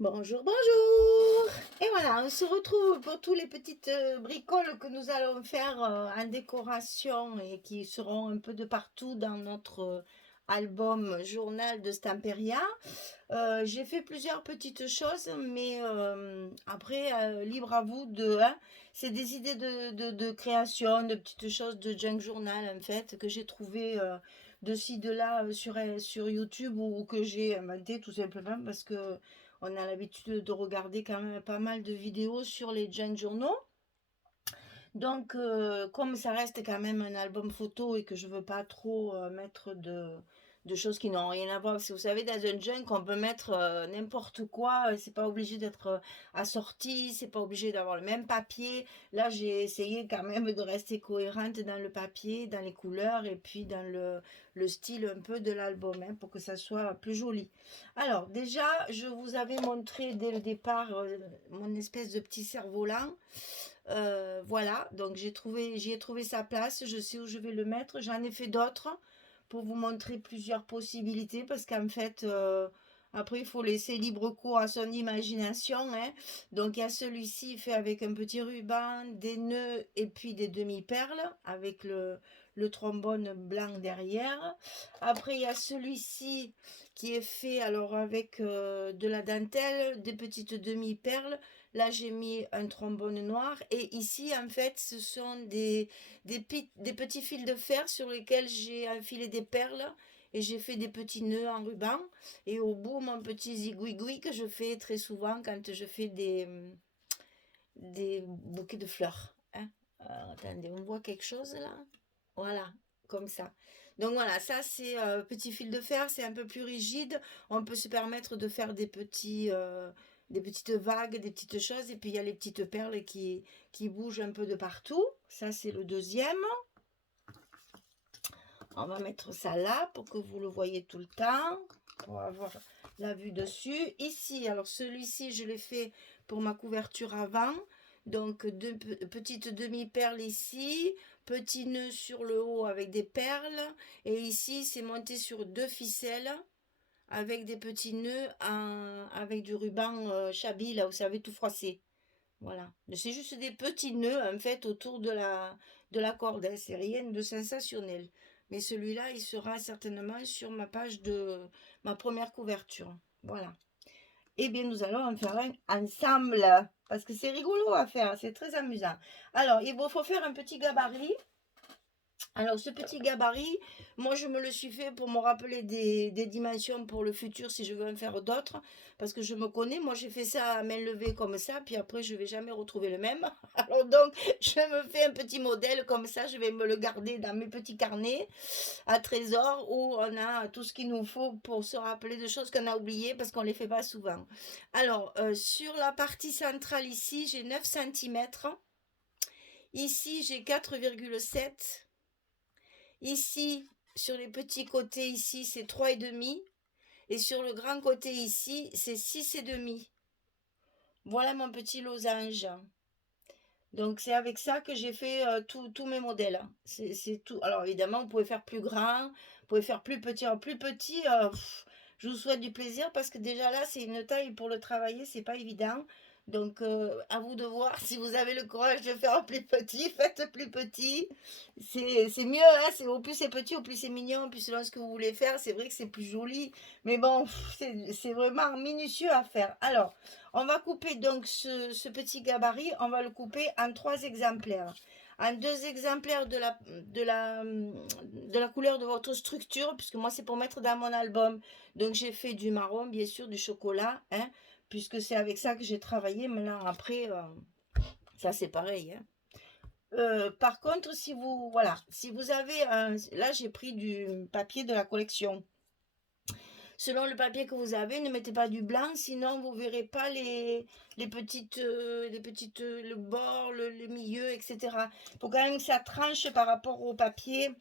Bonjour, bonjour! Et voilà, on se retrouve pour toutes les petites bricoles que nous allons faire en décoration et qui seront un peu de partout dans notre album journal de Stamperia. J'ai fait plusieurs petites choses, mais après, libre à vous de, hein, c'est des idées de création, de petites choses de junk journal en fait, que j'ai trouvé de ci, de là sur YouTube ou que j'ai inventé tout simplement parce que on a l'habitude de regarder quand même pas mal de vidéos sur les junk journaux. Donc, comme ça reste quand même un album photo et que je veux pas trop mettre de choses qui n'ont rien à voir, parce que vous savez, dans un junk, on peut mettre n'importe quoi, c'est pas obligé d'être assorti, c'est pas obligé d'avoir le même papier. Là, j'ai essayé quand même de rester cohérente dans le papier, dans les couleurs et puis dans le style un peu de l'album, hein, pour que ça soit plus joli. Alors, déjà, je vous avais montré dès le départ mon espèce de petit cerf-volant. Voilà, donc j'y ai trouvé sa place, je sais où je vais le mettre. J'en ai fait d'autres pour vous montrer plusieurs possibilités parce qu'en fait, après, il faut laisser libre cours à son imagination, hein. Donc, il y a celui-ci fait avec un petit ruban, des nœuds et puis des demi-perles avec le trombone blanc derrière. Après, il y a celui-ci qui est fait alors avec de la dentelle, des petites demi-perles. Là, j'ai mis un trombone noir. Et ici, en fait, ce sont des petits fils de fer sur lesquels j'ai enfilé des perles. Et j'ai fait des petits nœuds en ruban. Et au bout, mon petit zigouigoui que je fais très souvent quand je fais des bouquets de fleurs, hein. Attendez, on voit quelque chose là? Voilà, comme ça. Donc voilà, ça c'est petit fil de fer, c'est un peu plus rigide. On peut se permettre de faire des petites vagues, des petites choses. Et puis il y a les petites perles qui bougent un peu de partout. Ça c'est le deuxième. On va mettre ça là pour que vous le voyez tout le temps, pour avoir la vue dessus. Ici, alors celui-ci, je l'ai fait pour ma couverture avant. Donc, deux petites demi-perles ici, petit nœud sur le haut avec des perles. Et ici, c'est monté sur deux ficelles avec des petits nœuds avec du ruban chablis, là, vous savez, tout froissé. Voilà. C'est juste des petits nœuds en fait autour de la corde, hein. C'est rien de sensationnel. Mais celui-là, il sera certainement sur ma page de ma première couverture. Voilà. Eh bien, nous allons en faire un ensemble. Parce que c'est rigolo à faire, c'est très amusant. Alors, il faut faire un petit gabarit. Alors, ce petit gabarit, moi, je me le suis fait pour me rappeler des dimensions pour le futur si je veux en faire d'autres. Parce que je me connais, moi, j'ai fait ça à main levée comme ça, puis après, je ne vais jamais retrouver le même. Alors, donc, je me fais un petit modèle comme ça, je vais me le garder dans mes petits carnets à trésor où on a tout ce qu'il nous faut pour se rappeler de choses qu'on a oubliées parce qu'on ne les fait pas souvent. Alors, sur la partie centrale ici, j'ai 9 centimètres. Ici, j'ai 4,7. Ici, sur les petits côtés ici, c'est 3,5. Et sur le grand côté ici, c'est 6,5. Voilà mon petit losange. Donc c'est avec ça que j'ai fait tous mes modèles. C'est tout. Alors évidemment, vous pouvez faire plus grand, vous pouvez faire plus petit. En plus petit, je vous souhaite du plaisir parce que déjà là, c'est une taille pour le travailler, c'est pas évident. Donc à vous de voir si vous avez le courage de faire plus petit, faites plus petit. C'est mieux, hein, au plus c'est petit, au plus c'est mignon, puis selon ce que vous voulez faire, c'est vrai que c'est plus joli. Mais bon, c'est vraiment minutieux à faire. Alors, on va couper donc ce petit gabarit, on va le couper en 3 exemplaires. En 2 exemplaires de la couleur de votre structure, puisque moi c'est pour mettre dans mon album. Donc j'ai fait du marron, bien sûr, du chocolat, hein, puisque c'est avec ça que j'ai travaillé. Maintenant, après, ça c'est pareil, hein. Par contre, si vous avez là j'ai pris du papier de la collection. Selon le papier que vous avez, ne mettez pas du blanc, sinon vous ne verrez pas le bord, le milieu, etc. Il faut quand même que ça tranche par rapport au papier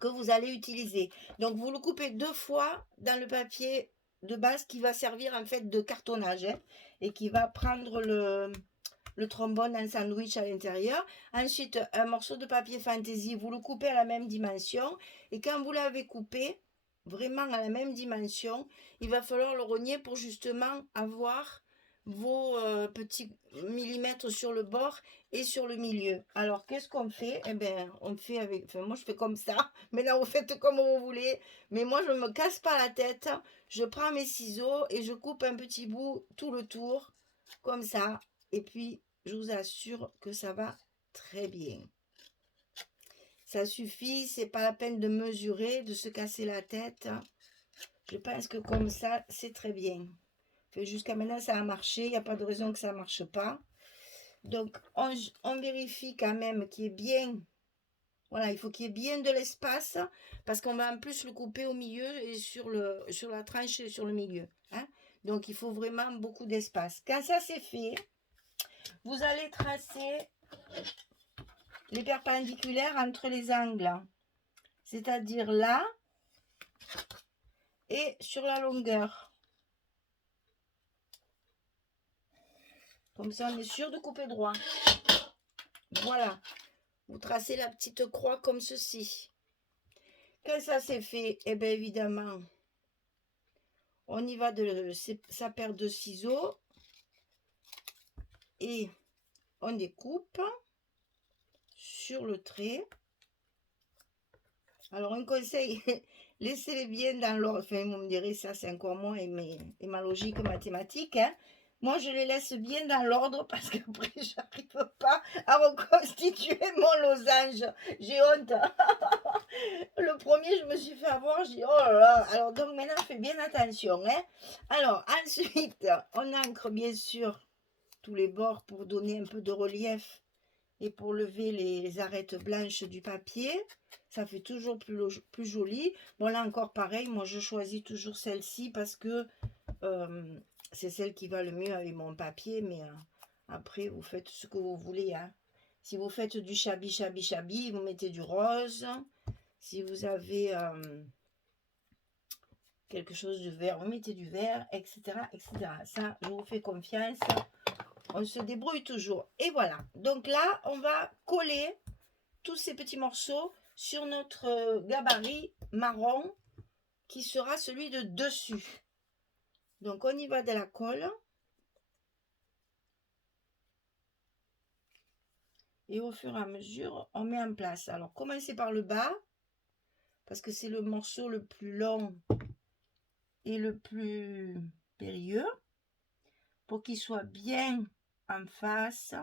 que vous allez utiliser. Donc vous le coupez 2 fois dans le papier de base qui va servir en fait de cartonnage, hein, et qui va prendre le trombone en sandwich à l'intérieur. Ensuite, un morceau de papier fantaisie, vous le coupez à la même dimension. Et quand vous l'avez coupé, vraiment à la même dimension. Il va falloir le rogner pour justement avoir vos petits millimètres sur le bord et sur le milieu. Alors, qu'est-ce qu'on fait? Eh bien, on fait avec... Enfin, moi, je fais comme ça. Maintenant, vous faites comme vous voulez. Mais moi, je ne me casse pas la tête. Je prends mes ciseaux et je coupe un petit bout tout le tour. Comme ça. Et puis, je vous assure que ça va très bien. Ça suffit. C'est pas la peine de mesurer, de se casser la tête. Je pense que comme ça, c'est très bien. Jusqu'à maintenant, ça a marché. Il n'y a pas de raison que ça ne marche pas. Donc, on vérifie quand même qu'il y ait bien... Voilà, il faut qu'il y ait bien de l'espace parce qu'on va en plus le couper au milieu et sur la tranche et sur le milieu. Hein. Donc, il faut vraiment beaucoup d'espace. Quand ça c'est fait, vous allez tracer les perpendiculaires entre les angles. C'est-à-dire là et sur la longueur. Comme ça, on est sûr de couper droit. Voilà. Vous tracez la petite croix comme ceci. Quand ça c'est fait, et bien évidemment, on y va de sa paire de ciseaux et on découpe sur le trait. Alors, un conseil, laissez-les bien dans l'ordre. Enfin, vous me direz, ça c'est encore moi et ma logique mathématique. Hein. Moi, je les laisse bien dans l'ordre parce qu'après, j'arrive pas à reconstituer mon losange. J'ai honte. Le premier, je me suis fait avoir. Je dis, oh là là. Alors, donc maintenant, fais bien attention. Hein. Alors, ensuite, on ancre bien sûr tous les bords pour donner un peu de relief et pour lever les arêtes blanches du papier. Ça fait toujours plus joli. Bon, là encore pareil, moi je choisis toujours celle-ci parce que c'est celle qui va le mieux avec mon papier, mais après vous faites ce que vous voulez. Hein. Si vous faites du chabi, vous mettez du rose. Si vous avez quelque chose de vert, vous mettez du vert, etc., etc. Ça, je vous fais confiance. On se débrouille toujours. Et voilà. Donc là, on va coller tous ces petits morceaux sur notre gabarit marron qui sera celui de dessus. Donc on y va de la colle. Et au fur et à mesure, on met en place. Alors commencez par le bas, parce que c'est le morceau le plus long et le plus périlleux, pour qu'il soit bien en face,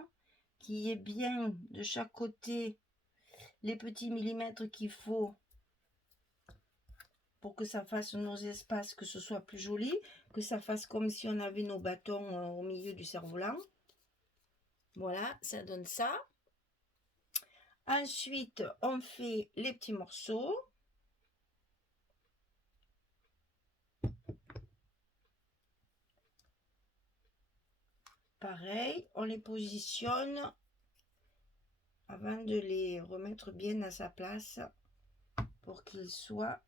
qu'il y ait bien de chaque côté les petits millimètres qu'il faut pour que ça fasse nos espaces, que ce soit plus joli, que ça fasse comme si on avait nos bâtons au milieu du cerf-volant. Voilà, ça donne ça. Ensuite, on fait les petits morceaux. Pareil, on les positionne avant de les remettre bien à sa place pour qu'ils soient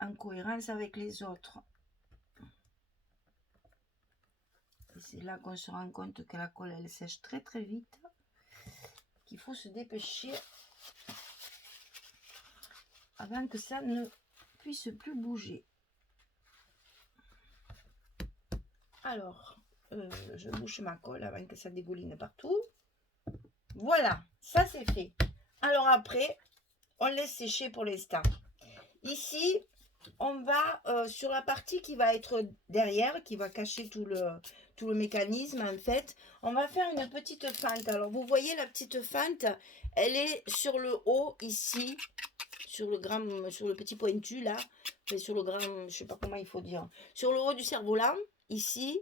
en cohérence avec les autres. Et c'est là qu'on se rend compte que la colle elle sèche très très vite, qu'il faut se dépêcher avant que ça ne puisse plus bouger. Alors, je bouche ma colle avant que ça dégouline partout. Voilà, ça c'est fait. Alors après, on laisse sécher pour l'instant. Ici, on va sur la partie qui va être derrière, qui va cacher tout le mécanisme en fait. On va faire une petite fente. Alors vous voyez la petite fente, elle est sur le haut ici, sur le petit pointu là, mais sur le grand, je sais pas comment il faut dire, sur le haut du cerf-volant ici.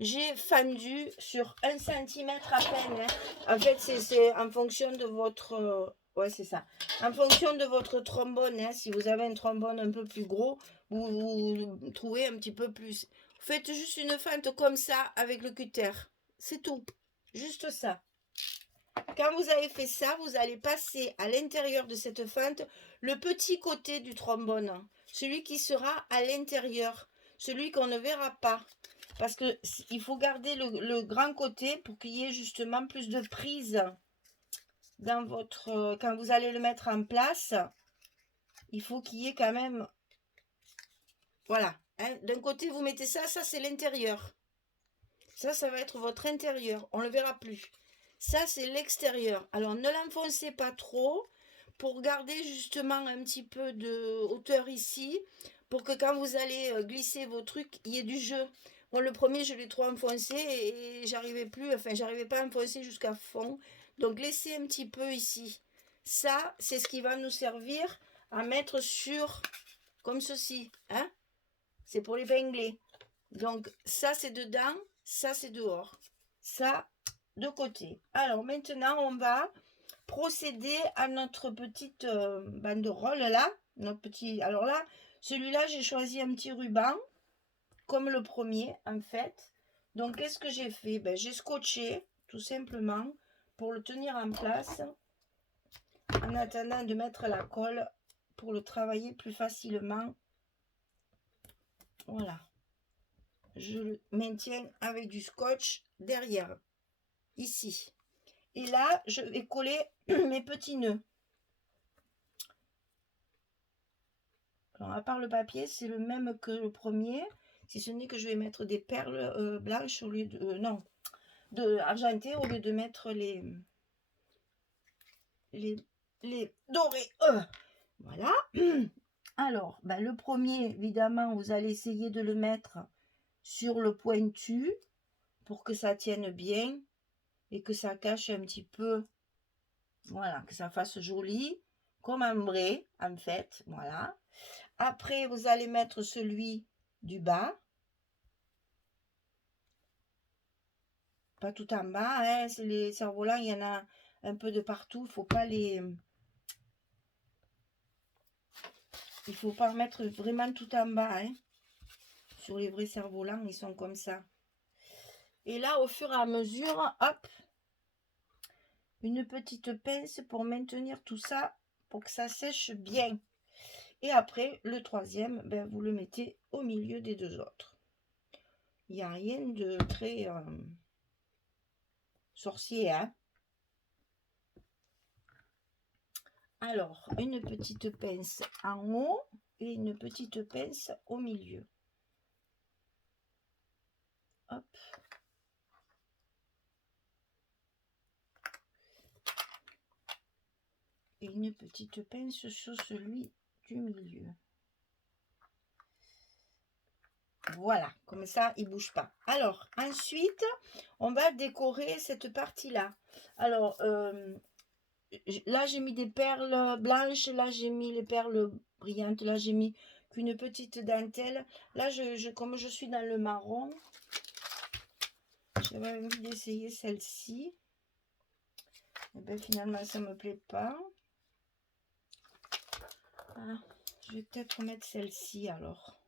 J'ai fendu sur 1 cm à peine. Hein. En fait, c'est en fonction de votre... ouais, c'est ça. En fonction de votre trombone. Hein. Si vous avez un trombone un peu plus gros, vous trouvez un petit peu plus. Vous faites juste une fente comme ça avec le cutter. C'est tout. Juste ça. Quand vous avez fait ça, vous allez passer à l'intérieur de cette fente le petit côté du trombone. Celui qui sera à l'intérieur. Celui qu'on ne verra pas. Parce qu'il faut garder le grand côté pour qu'il y ait justement plus de prise dans votre... quand vous allez le mettre en place, il faut qu'il y ait quand même, voilà, hein. D'un côté vous mettez ça, ça c'est l'intérieur, ça va être votre intérieur, on le verra plus. Ça c'est l'extérieur, alors ne l'enfoncez pas trop pour garder justement un petit peu de hauteur ici, pour que quand vous allez glisser vos trucs, il y ait du jeu. Moi le premier je l'ai trop enfoncé et j'arrivais plus, enfin j'arrivais pas à enfoncer jusqu'à fond, donc laissez un petit peu ici. Ça c'est ce qui va nous servir à mettre sur, comme ceci, hein, c'est pour les pingler. Donc ça c'est dedans, ça c'est dehors, ça de côté. Alors maintenant on va procéder à notre petite banderole là, notre petit. Alors là, celui-là j'ai choisi un petit ruban comme le premier en fait. Donc qu'est-ce que j'ai fait? Ben, j'ai scotché tout simplement pour le tenir en place en attendant de mettre la colle pour le travailler plus facilement. Voilà, je le maintiens avec du scotch derrière ici, et là je vais coller mes petits nœuds. Alors, à part le papier, c'est le même que le premier, si ce n'est que je vais mettre des perles blanches au lieu de non, de argentées au lieu de mettre les dorés. Voilà. Alors, ben, le premier, évidemment, vous allez essayer de le mettre sur le pointu pour que ça tienne bien et que ça cache un petit peu, voilà, que ça fasse joli, comme un bray, en fait, voilà. Après, vous allez mettre celui du bas, pas tout en bas, hein, les cerfs-volants, il y en a un peu de partout, il faut pas mettre vraiment tout en bas, hein. Sur les vrais cerfs-volants, ils sont comme ça. Et là, au fur et à mesure, hop, une petite pince pour maintenir tout ça, pour que ça sèche bien. Et après, le troisième, ben, vous le mettez au milieu des deux autres. Il n'y a rien de très sorcier, hein. Alors, une petite pince en haut et une petite pince au milieu. Hop. Et une petite pince sur celui du milieu. Voilà, comme ça, il ne bouge pas. Alors, ensuite, on va décorer cette partie-là. Alors, là, j'ai mis des perles blanches. Là, j'ai mis les perles brillantes. Là, j'ai mis qu'une petite dentelle. Là, comme je suis dans le marron, j'avais envie d'essayer celle-ci. Et bien, finalement, ça ne me plaît pas. Ah, je vais peut-être mettre celle-ci, alors.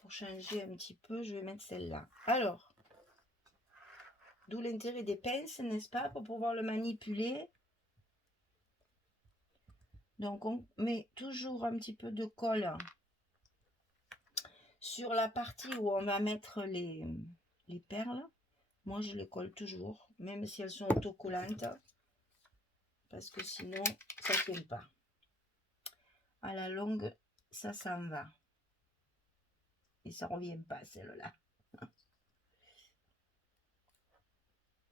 Pour changer un petit peu, je vais mettre celle-là. Alors, d'où l'intérêt des pinces, n'est-ce pas, pour pouvoir le manipuler. Donc, on met toujours un petit peu de colle sur la partie où on va mettre les perles. Moi, je les colle toujours, même si elles sont autocollantes, parce que sinon, ça ne tient pas. À la longue, ça s'en va. Et ça ne revient pas, celle-là.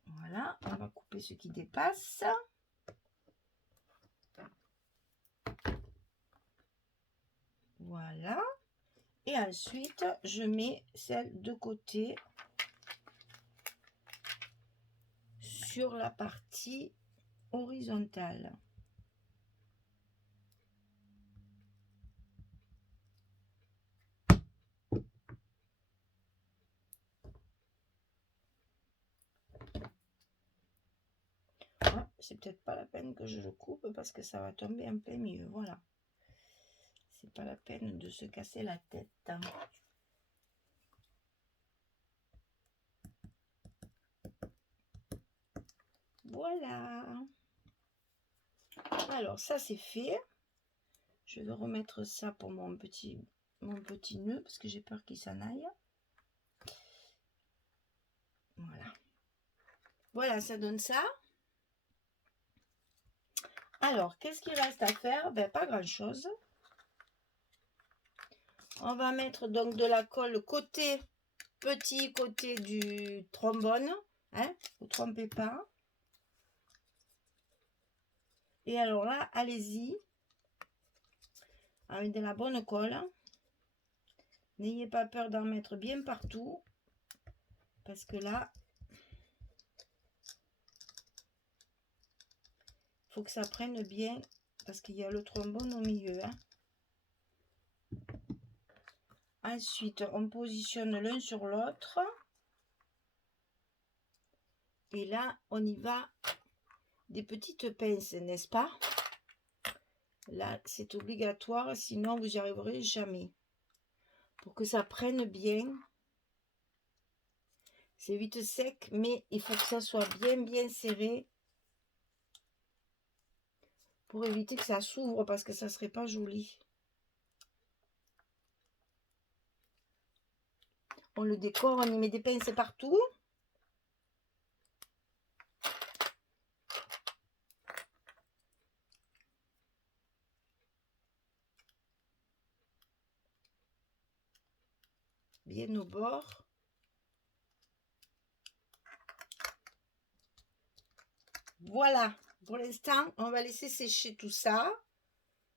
Voilà, on va couper ce qui dépasse. Voilà. Et ensuite, je mets celle de côté sur la partie horizontale. C'est peut-être pas la peine que je le coupe parce que ça va tomber en plein milieu. Voilà. C'est pas la peine de se casser la tête. Voilà. Alors ça c'est fait. Je vais remettre ça pour mon petit nœud parce que j'ai peur qu'il s'en aille. Voilà. Voilà, ça donne ça. Alors, qu'est-ce qu'il reste à faire? Ben, pas grand-chose. On va mettre donc de la colle côté petit, côté du trombone. Hein, vous ne trompez pas. Et alors là, allez-y. Avec de la bonne colle. N'ayez pas peur d'en mettre bien partout. Parce que là, il faut que ça prenne bien. Parce qu'il y a le trombone au milieu. Hein. Ensuite, on positionne l'un sur l'autre. Et là, on y va des petites pinces, n'est-ce pas? Là, c'est obligatoire, sinon vous n'y arriverez jamais. Pour que ça prenne bien. C'est vite sec, mais il faut que ça soit bien serré. Pour éviter que ça s'ouvre, parce que ça ne serait pas joli. On le décore, on y met des pinces partout. Bien au bord. Voilà, pour l'instant, on va laisser sécher tout ça.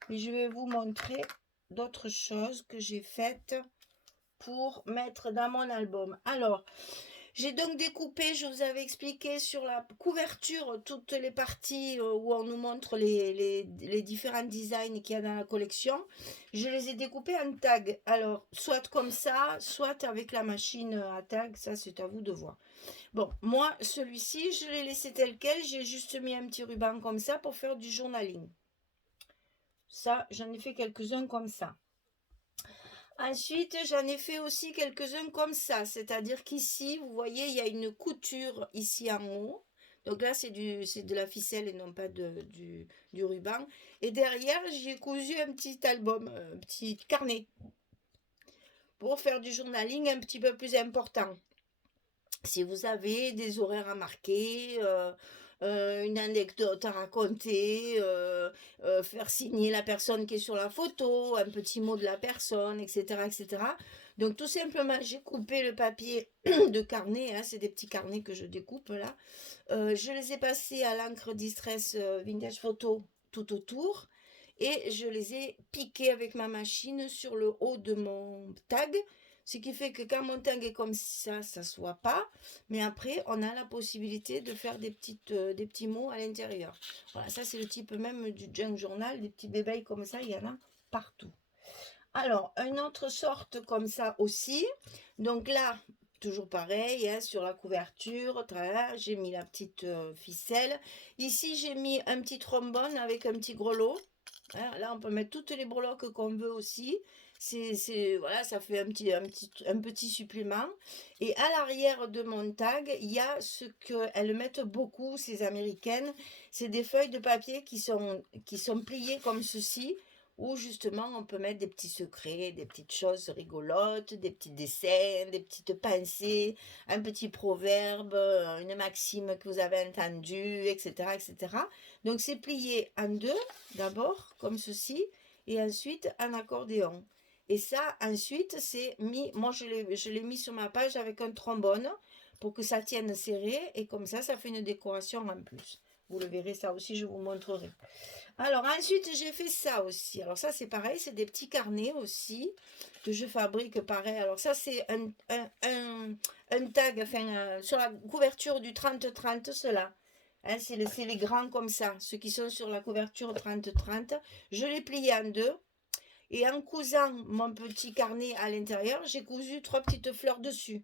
Et je vais vous montrer d'autres choses que j'ai faites pour mettre dans mon album. Alors, j'ai donc découpé, je vous avais expliqué sur la couverture, toutes les parties où on nous montre les différents designs qu'il y a dans la collection. Je les ai découpés en tags. Alors, soit comme ça, soit avec la machine à tag. Ça, c'est à vous de voir. Bon, moi, celui-ci, je l'ai laissé tel quel. J'ai juste mis un petit ruban comme ça pour faire du journaling. Ça, j'en ai fait quelques-uns comme ça. Ensuite, j'en ai fait aussi quelques-uns comme ça. C'est-à-dire qu'ici, vous voyez, il y a une couture ici en haut. Donc là, c'est de la ficelle et non pas du ruban. Et derrière, j'ai cousu un petit album, un petit carnet. Pour faire du journaling un petit peu plus important. Si vous avez des horaires à marquer, une anecdote à raconter, faire signer la personne qui est sur la photo, un petit mot de la personne, etc. etc. Donc tout simplement, j'ai coupé le papier de carnet, hein, c'est des petits carnets que je découpe là. Je les ai passés à l'encre Distress Vintage Photo tout autour. Et je les ai piqués avec ma machine sur le haut de mon tag. Ce qui fait que quand mon tag est comme ça, ça ne se voit pas. Mais après, on a la possibilité de faire des petits mots à l'intérieur. Voilà, ça c'est le type même du junk journal. Des petits bébés comme ça, il y en a partout. Alors, une autre sorte comme ça aussi. Donc là, toujours pareil, hein, sur la couverture, j'ai mis la petite ficelle. Ici, j'ai mis un petit trombone avec un petit grelot. Hein, là, on peut mettre toutes les breloques qu'on veut aussi. Voilà, ça fait un petit supplément. Et à l'arrière de mon tag, il y a ce qu'elles mettent beaucoup, ces américaines. C'est des feuilles de papier qui sont pliées comme ceci, où justement on peut mettre des petits secrets, des petites choses rigolotes, des petits dessins, des petites pensées, un petit proverbe, une maxime que vous avez entendue, etc., etc. Donc c'est plié en deux d'abord, comme ceci, et ensuite en accordéon. Et ça, ensuite, c'est mis, moi je l'ai mis sur ma page avec un trombone pour que ça tienne serré, et comme ça fait une décoration en plus. Vous le verrez, ça aussi, je vous montrerai. Alors ensuite, j'ai fait ça aussi. Alors ça, c'est pareil, c'est des petits carnets aussi que je fabrique pareil. Alors ça, c'est un tag, enfin, sur la couverture du 30-30, cela. Hein, c'est les grands comme ça, ceux qui sont sur la couverture 30-30. Je les plie en deux. Et en cousant mon petit carnet à l'intérieur, j'ai cousu 3 petites fleurs dessus.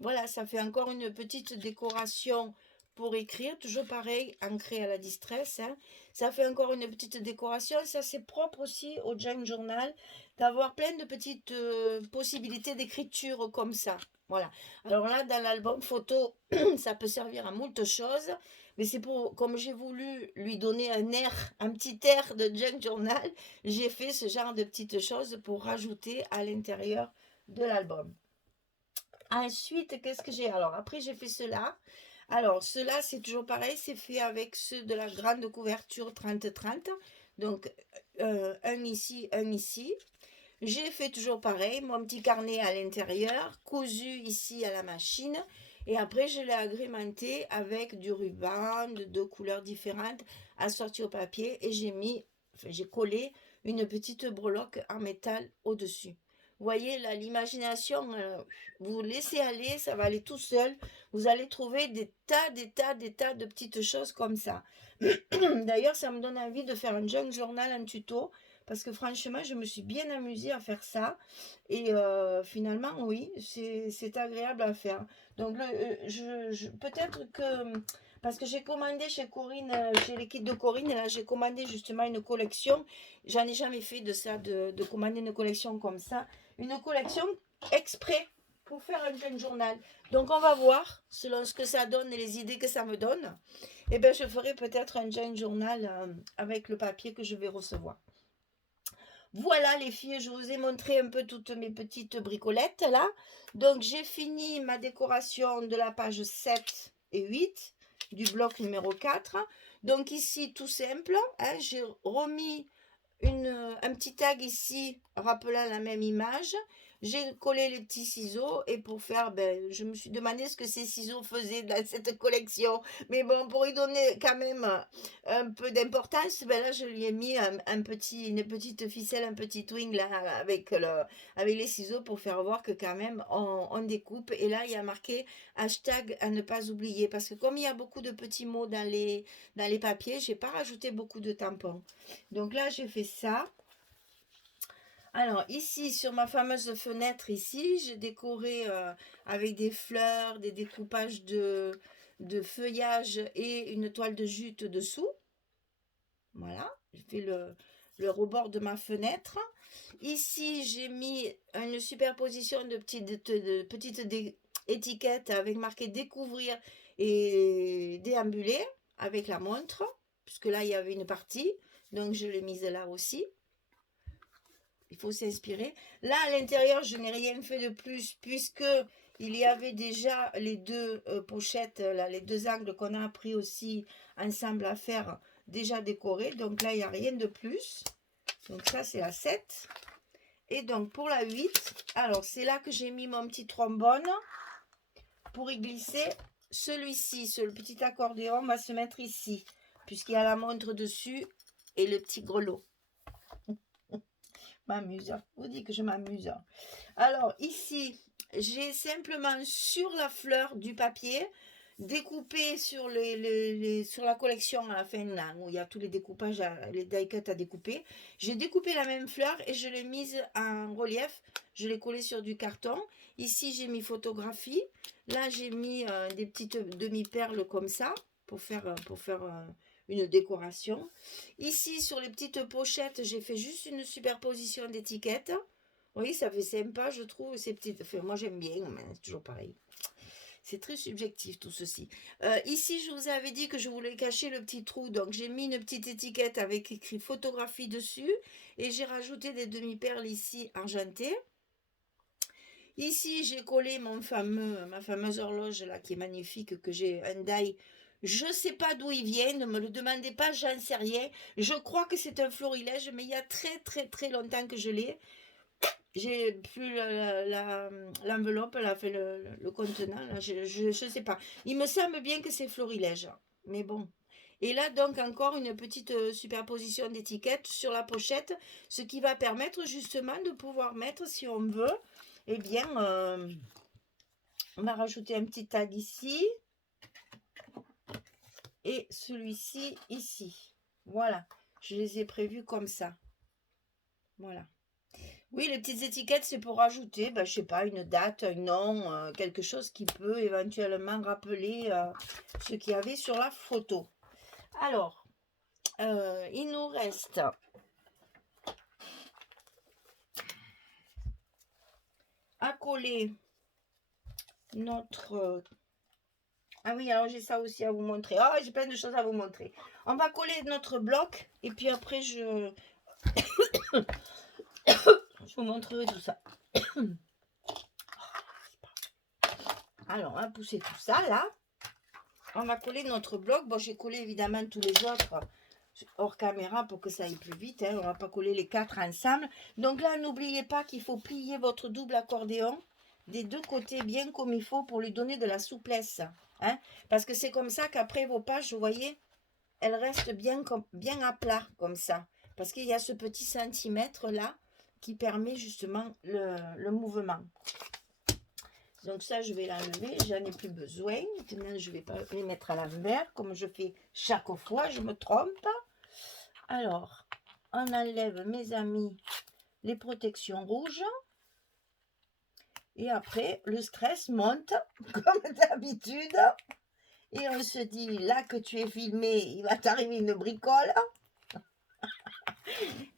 Voilà, ça fait encore une petite décoration pour écrire, toujours pareil, ancré à la distress. Hein. Ça fait encore une petite décoration. Ça, c'est propre aussi au junk journal d'avoir plein de petites possibilités d'écriture comme ça. Voilà. Alors là, dans l'album photo, ça peut servir à moult choses. Mais c'est pour, comme j'ai voulu lui donner un petit air de junk journal, j'ai fait ce genre de petites choses pour rajouter à l'intérieur de l'album. Ensuite, qu'est-ce que j'ai? Alors, après, j'ai fait cela. Alors, ceux-là, c'est toujours pareil, c'est fait avec ceux de la grande couverture 30-30. Donc, un ici, un ici. J'ai fait toujours pareil, mon petit carnet à l'intérieur, cousu ici à la machine. Et après, je l'ai agrémenté avec du ruban de deux couleurs différentes assorti au papier. Et j'ai collé une petite breloque en métal au-dessus. Vous voyez, là, l'imagination, vous laissez aller, ça va aller tout seul. Vous allez trouver des tas de petites choses comme ça. D'ailleurs, ça me donne envie de faire un junk journal, un tuto, parce que franchement, je me suis bien amusée à faire ça. Et finalement, oui, c'est agréable à faire. Donc, peut-être que, parce que j'ai commandé chez Corinne, chez l'équipe de Corinne, et là, j'ai commandé justement une collection. J'en ai jamais fait de ça, de commander une collection comme ça. Une collection exprès pour faire un junk journal. Donc, on va voir, selon ce que ça donne et les idées que ça me donne. Eh bien, je ferai peut-être un junk journal avec le papier que je vais recevoir. Voilà les filles, je vous ai montré un peu toutes mes petites bricolettes là. Donc j'ai fini ma décoration de la page 7 et 8 du bloc numéro 4. Donc ici tout simple, hein, j'ai remis un petit tag ici rappelant la même image. J'ai collé les petits ciseaux et pour faire, je me suis demandé ce que ces ciseaux faisaient dans cette collection. Mais bon, pour y donner quand même un peu d'importance, là je lui ai mis une petite ficelle, un petit twing là avec les ciseaux pour faire voir que quand même on découpe. Et là il y a marqué hashtag à ne pas oublier parce que comme il y a beaucoup de petits mots dans les papiers, j'ai pas rajouté beaucoup de tampons. Donc là j'ai fait ça. Alors ici sur ma fameuse fenêtre ici, j'ai décoré avec des fleurs, des découpages de feuillage et une toile de jute dessous. Voilà, j'ai fait le rebord de ma fenêtre. Ici j'ai mis une superposition de petites étiquettes avec marqué découvrir et déambuler avec la montre, puisque là il y avait une partie, donc je l'ai mise là aussi. Il faut s'inspirer. Là, à l'intérieur, je n'ai rien fait de plus puisque il y avait déjà les deux pochettes, là, les deux angles qu'on a appris aussi ensemble à faire déjà décorés. Donc là, il n'y a rien de plus. Donc ça, c'est la 7. Et donc pour la 8, alors c'est là que j'ai mis mon petit trombone pour y glisser. Celui-ci, le petit accordéon va se mettre ici puisqu'il y a la montre dessus et le petit grelot. M'amuse, vous dites que je m'amuse. Alors ici, j'ai simplement sur la fleur du papier découpé sur sur la collection à la fin là, où il y a tous les découpages, les die cuts à découper. J'ai découpé la même fleur et je l'ai mise en relief. Je l'ai collée sur du carton. Ici, j'ai mis photographie. Là, j'ai mis des petites demi-perles comme ça pour faire une décoration. Ici, sur les petites pochettes, j'ai fait juste une superposition d'étiquettes. Oui, ça fait sympa, je trouve, ces petites... Enfin, moi, j'aime bien, mais c'est toujours pareil. C'est très subjectif, tout ceci. Ici, je vous avais dit que je voulais cacher le petit trou. Donc, j'ai mis une petite étiquette avec écrit photographie dessus. Et j'ai rajouté des demi-perles ici argentées. Ici, j'ai collé ma fameuse horloge là qui est magnifique, que j'ai un die. Je ne sais pas d'où il vient, ne me le demandez pas, j'en sais rien. Je crois que c'est un florilège, mais il y a très très très longtemps que je l'ai. J'ai plus l'enveloppe, là, fait le contenant, là, je ne sais pas. Il me semble bien que c'est florilège, mais bon. Et là, donc, encore une petite superposition d'étiquettes sur la pochette, ce qui va permettre justement de pouvoir mettre, si on veut, eh bien, on va rajouter un petit tag ici et celui-ci ici. Voilà, je les ai prévus comme ça. Voilà. Oui, les petites étiquettes, c'est pour rajouter, je sais pas, une date, un nom, quelque chose qui peut éventuellement rappeler ce qu'il y avait sur la photo. Alors, il nous reste à coller notre... Ah oui, alors j'ai ça aussi à vous montrer. Ah, j'ai plein de choses à vous montrer. On va coller notre bloc et puis après je vous montrerai tout ça. Alors, on va pousser tout ça là. on va coller notre bloc. Bon, j'ai collé évidemment tous les autres hors caméra pour que ça aille plus vite. Hein. On ne va pas coller les 4 ensemble. Donc là, n'oubliez pas qu'il faut plier votre double accordéon des deux côtés bien comme il faut pour lui donner de la souplesse. Hein. Parce que c'est comme ça qu'après vos pages, vous voyez, elles restent bien à plat comme ça. Parce qu'il y a ce petit centimètre là qui permet justement le mouvement. Donc ça, je vais l'enlever, j'en ai plus besoin. Maintenant, je ne vais pas les mettre à l'envers, comme je fais chaque fois, je me trompe. Alors, on enlève, mes amis, les protections rouges. Et après, le stress monte, comme d'habitude. Et on se dit, là que tu es filmé, il va t'arriver une bricole.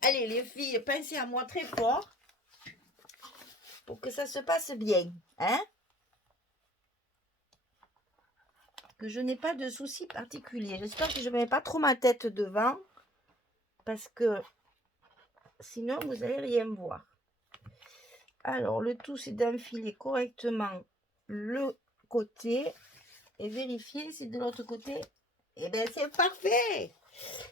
Allez, les filles, pensez à moi très fort pour que ça se passe bien. Hein? Que je n'ai pas de soucis particuliers. J'espère que je ne mets pas trop ma tête devant. Parce que sinon, vous n'allez rien voir. Alors, le tout, c'est d'enfiler correctement le côté et vérifier si de l'autre côté, eh bien, c'est parfait.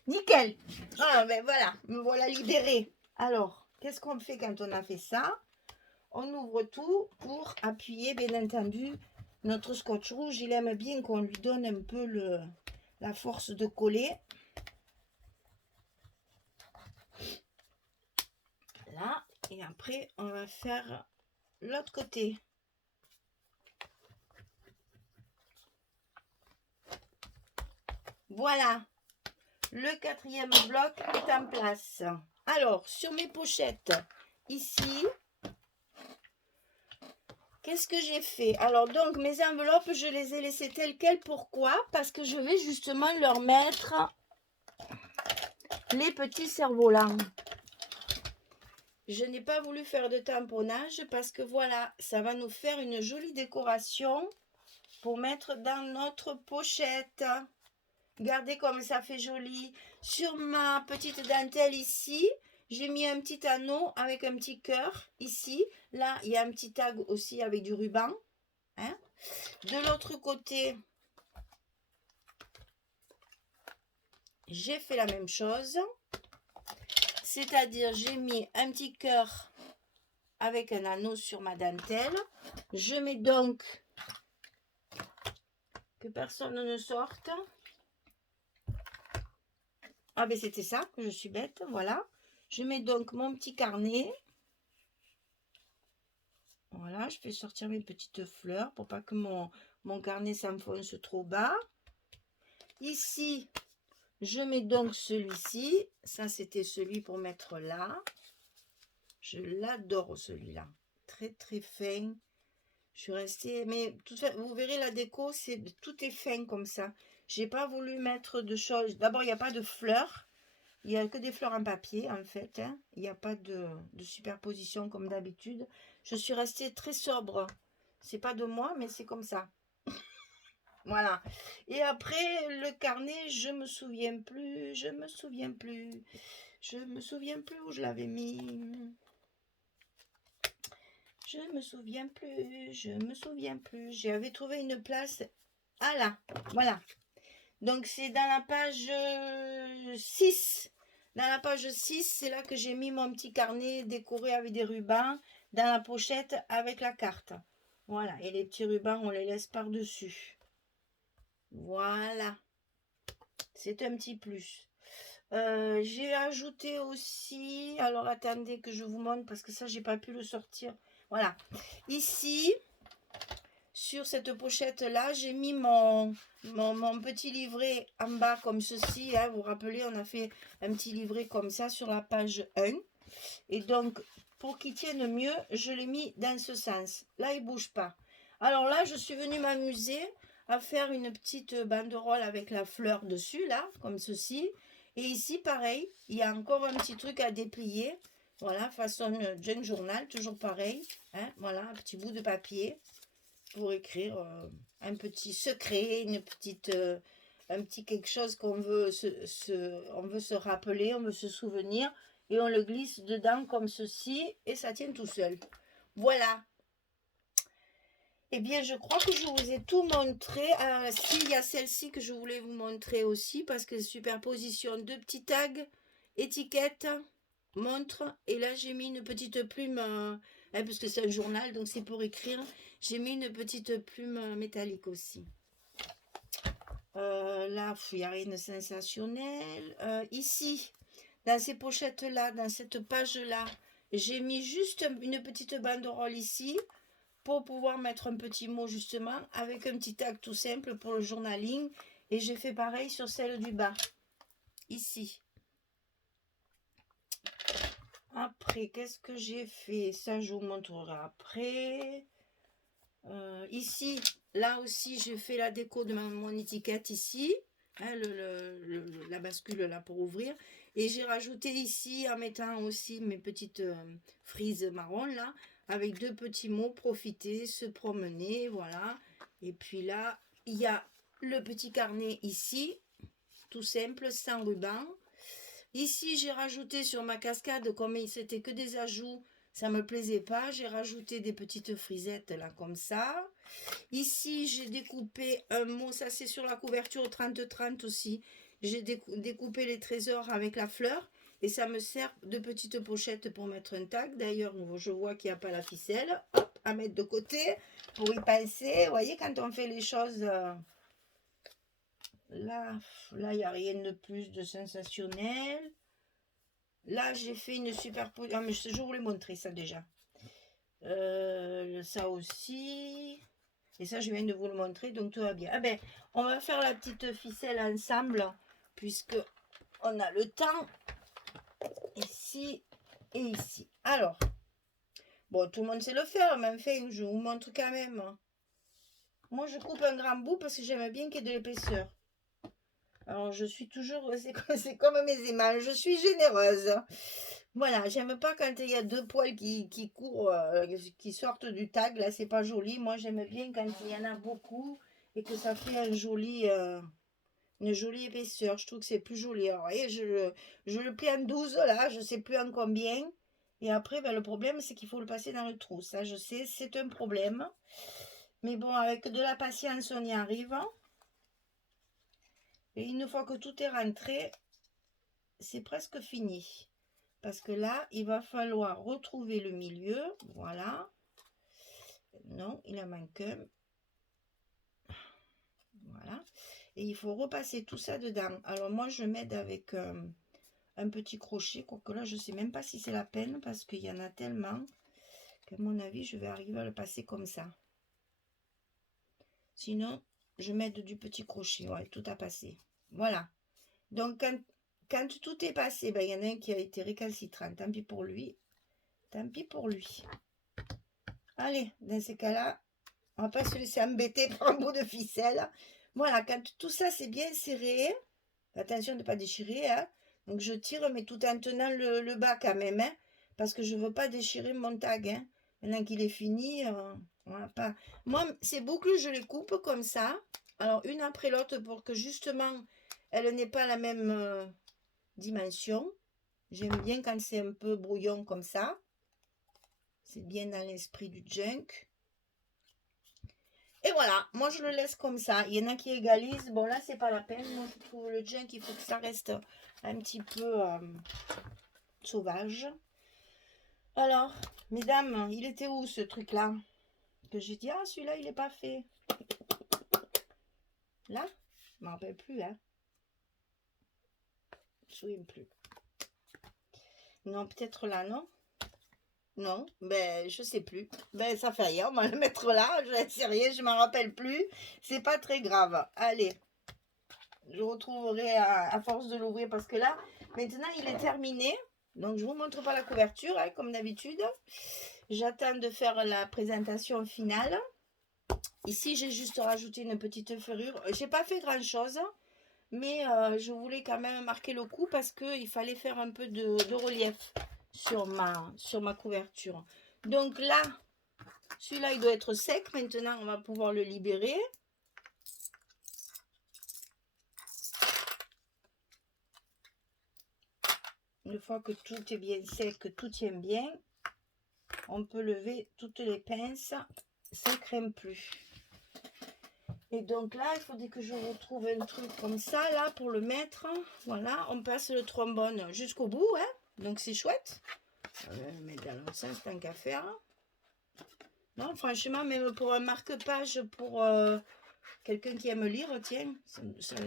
Nickel. Ah, ben voilà, me voilà libérée. Alors, qu'est-ce qu'on fait quand on a fait ça? On ouvre tout pour appuyer, bien entendu, notre scotch rouge. Il aime bien qu'on lui donne un peu la force de coller. Là, et après, on va faire l'autre côté. Voilà, le quatrième bloc est en place. Alors, sur mes pochettes, ici, qu'est-ce que j'ai fait? Alors, donc, mes enveloppes, je les ai laissées telles quelles. Pourquoi? Parce que je vais justement leur mettre les petits cerfs-volants. Je n'ai pas voulu faire de tamponnage parce que voilà, ça va nous faire une jolie décoration pour mettre dans notre pochette. Regardez comme ça fait joli. Sur ma petite dentelle ici, j'ai mis un petit anneau avec un petit cœur ici. Là, il y a un petit tag aussi avec du ruban. Hein. De l'autre côté, j'ai fait la même chose. C'est-à-dire, j'ai mis un petit cœur avec un anneau sur ma dentelle. Je mets donc que personne ne sorte. Ah ben c'était ça, que je suis bête, voilà. Je mets donc mon petit carnet. Voilà, je fais sortir mes petites fleurs pour pas que mon carnet s'enfonce trop bas. Ici, je mets donc celui-ci. Ça, c'était celui pour mettre là. Je l'adore celui-là. Très, très fin. Je suis restée... Mais tout ça, vous verrez, la déco, tout est fin comme ça. J'ai pas voulu mettre de choses. D'abord, il n'y a pas de fleurs. Il n'y a que des fleurs en papier, en fait. Hein. Il n'y a pas de superposition comme d'habitude. Je suis restée très sobre. C'est pas de moi, mais c'est comme ça. Voilà. Et après, le carnet, je me souviens plus. Je me souviens plus. Je me souviens plus où je l'avais mis. Je me souviens plus. Je me souviens plus. J'avais trouvé une place. Ah là, voilà. Donc, c'est dans la page 6. Dans la page 6, c'est là que j'ai mis mon petit carnet décoré avec des rubans dans la pochette avec la carte. Voilà, et les petits rubans, on les laisse par-dessus. Voilà. C'est un petit plus. J'ai ajouté aussi... Alors, attendez que je vous montre parce que ça, j'ai pas pu le sortir. Voilà. Ici... Sur cette pochette là, j'ai mis mon petit livret en bas comme ceci. Hein. Vous vous rappelez, on a fait un petit livret comme ça sur la page 1. Et donc, pour qu'il tienne mieux, je l'ai mis dans ce sens. Là, il ne bouge pas. Alors là, je suis venue m'amuser à faire une petite banderole avec la fleur dessus, là, comme ceci. Et ici, pareil, il y a encore un petit truc à déplier. Voilà, façon junk journal, toujours pareil. Hein. Voilà, un petit bout de papier pour écrire un petit secret, un petit quelque chose qu'on veut on veut se rappeler, on veut se souvenir, et on le glisse dedans comme ceci, et ça tient tout seul. Voilà. Eh bien, je crois que je vous ai tout montré. Si, il y a celle-ci que je voulais vous montrer aussi, parce que superposition de petits tags, étiquette, montre, et là j'ai mis une petite plume, parce que c'est un journal, donc c'est pour écrire. J'ai mis une petite plume métallique aussi. Là, il n'y a rien de sensationnel. Ici, dans ces pochettes-là, dans cette page-là, j'ai mis juste une petite banderole ici pour pouvoir mettre un petit mot justement avec un petit tag tout simple pour le journaling. Et j'ai fait pareil sur celle du bas, ici. Après, qu'est-ce que j'ai fait? Ça, je vous montrerai après. Ici, là aussi, j'ai fait la déco de mon étiquette ici. Hein, la bascule là pour ouvrir. Et j'ai rajouté ici, en mettant aussi mes petites frises marron là, avec deux petits mots, profiter, se promener, voilà. Et puis là, il y a le petit carnet ici, tout simple, sans ruban. Ici, j'ai rajouté sur ma cascade, comme c'était que des ajouts, ça me plaisait pas, j'ai rajouté des petites frisettes là, comme ça. Ici, j'ai découpé un mot, ça c'est sur la couverture 30-30 aussi. J'ai découpé les trésors avec la fleur et ça me sert de petite pochette pour mettre un tag. D'ailleurs, je vois qu'il n'y a pas la ficelle. Hop, à mettre de côté pour y penser. Vous voyez, quand on fait les choses, là, il n'y a rien de plus de sensationnel. Là, j'ai fait une superposition. Ah, mais je voulais montrer ça déjà. Ça aussi. Et ça, je viens de vous le montrer, donc tout va bien. Ah ben, on va faire la petite ficelle ensemble, puisque on a le temps. Ici et ici. Alors, bon, tout le monde sait le faire, mais enfin, je vous montre quand même. Moi, je coupe un grand bout parce que j'aime bien qu'il y ait de l'épaisseur. Alors, je suis toujours... C'est comme mes aimants, je suis généreuse. Voilà, j'aime pas quand il y a deux poils qui courent, qui sortent du tag. Là, c'est pas joli. Moi, j'aime bien quand il y en a beaucoup et que ça fait un joli, une jolie épaisseur. Je trouve que c'est plus joli. Alors, voyez, je le plie en 12 là, je sais plus en combien. Et après, ben, le problème, c'est qu'il faut le passer dans le trou. Ça, je sais, c'est un problème. Mais bon, avec de la patience, on y arrive. Et une fois que tout est rentré, c'est presque fini. Parce que là, il va falloir retrouver le milieu. Voilà. Non, il en manque un. Voilà. Et il faut repasser tout ça dedans. Alors moi, je m'aide avec un petit crochet. Quoique là, je ne sais même pas si c'est la peine. Parce qu'il y en a tellement qu'à mon avis, je vais arriver à le passer comme ça. Sinon, je m'aide du petit crochet. Ouais, tout a passé. Voilà. Donc, quand tout est passé, ben, il y en a un qui a été récalcitrant. Tant pis pour lui. Tant pis pour lui. Allez, dans ces cas-là, on va pas se laisser embêter par un bout de ficelle. Voilà, quand tout ça c'est bien serré, attention de ne pas déchirer, hein. Donc je tire, mais tout en tenant le bas quand même, hein, parce que je ne veux pas déchirer mon tag. Hein. Maintenant qu'il est fini, on va pas... Moi, ces boucles, je les coupe comme ça. Alors, une après l'autre pour que justement, elle n'ait pas la même dimension. J'aime bien quand c'est un peu brouillon comme ça. C'est bien dans l'esprit du junk. Et voilà, moi je le laisse comme ça. Il y en a qui égalisent. Bon, là, c'est pas la peine. Moi, je trouve le junk, il faut que ça reste un petit peu sauvage. Alors, mesdames, il était où ce truc-là? Que j'ai dit, ah, celui-là, il n'est pas fait. Là? Je ne m'en rappelle plus, hein. Je ne me souviens plus. Non, peut-être là, non? Non, ben je sais plus. Ben ça fait rien, on va le mettre là. Je sais rien, je m'en rappelle plus. C'est pas très grave. Allez, je retrouverai à force de l'ouvrir parce que là, maintenant il est terminé. Donc je vous montre pas la couverture hein, comme d'habitude. J'attends de faire la présentation finale. Ici j'ai juste rajouté une petite ferrure. J'ai pas fait grand chose. Mais je voulais quand même marquer le coup parce qu'il fallait faire un peu de relief sur ma couverture. Donc là, celui-là, il doit être sec. Maintenant, on va pouvoir le libérer. Une fois que tout est bien sec, que tout tient bien, on peut lever toutes les pinces ça crème plus. Et donc là, il faudrait que je retrouve un truc comme ça, là, pour le mettre. Voilà, on passe le trombone jusqu'au bout, hein. Donc c'est chouette. Mais dans le sens, tant qu'à faire. Non, franchement, même pour un marque-page, pour quelqu'un qui aime lire, tiens,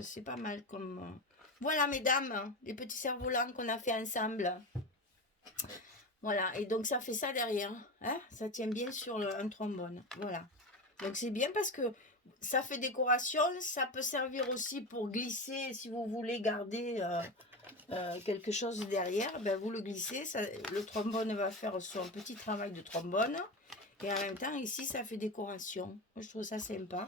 c'est pas mal comme... Voilà, mesdames, les petits cerfs-volants qu'on a fait ensemble. Voilà, et donc ça fait ça derrière. Hein, ça tient bien sur un trombone. Voilà. Donc c'est bien parce que ça fait décoration. Ça peut servir aussi pour glisser si vous voulez garder quelque chose derrière. Ben vous le glissez. Ça, le trombone va faire son petit travail de trombone. Et en même temps, ici, ça fait décoration. Moi, je trouve ça sympa.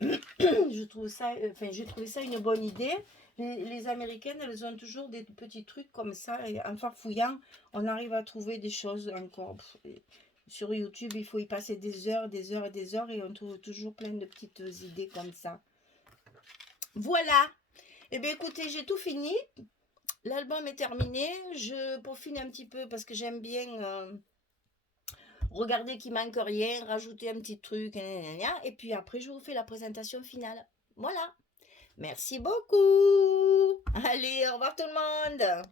Je trouve ça, j'ai trouvé ça une bonne idée. Les Américaines, elles ont toujours des petits trucs comme ça. Et en farfouillant, on arrive à trouver des choses encore. Sur YouTube, il faut y passer des heures, des heures et des heures. Et on trouve toujours plein de petites idées comme ça. Voilà. Eh bien, écoutez, j'ai tout fini. L'album est terminé. Je peaufine un petit peu parce que j'aime bien... regardez qu'il manque rien, rajouter un petit truc, et puis après je vous fais la présentation finale. Voilà. Merci beaucoup. Allez, au revoir tout le monde.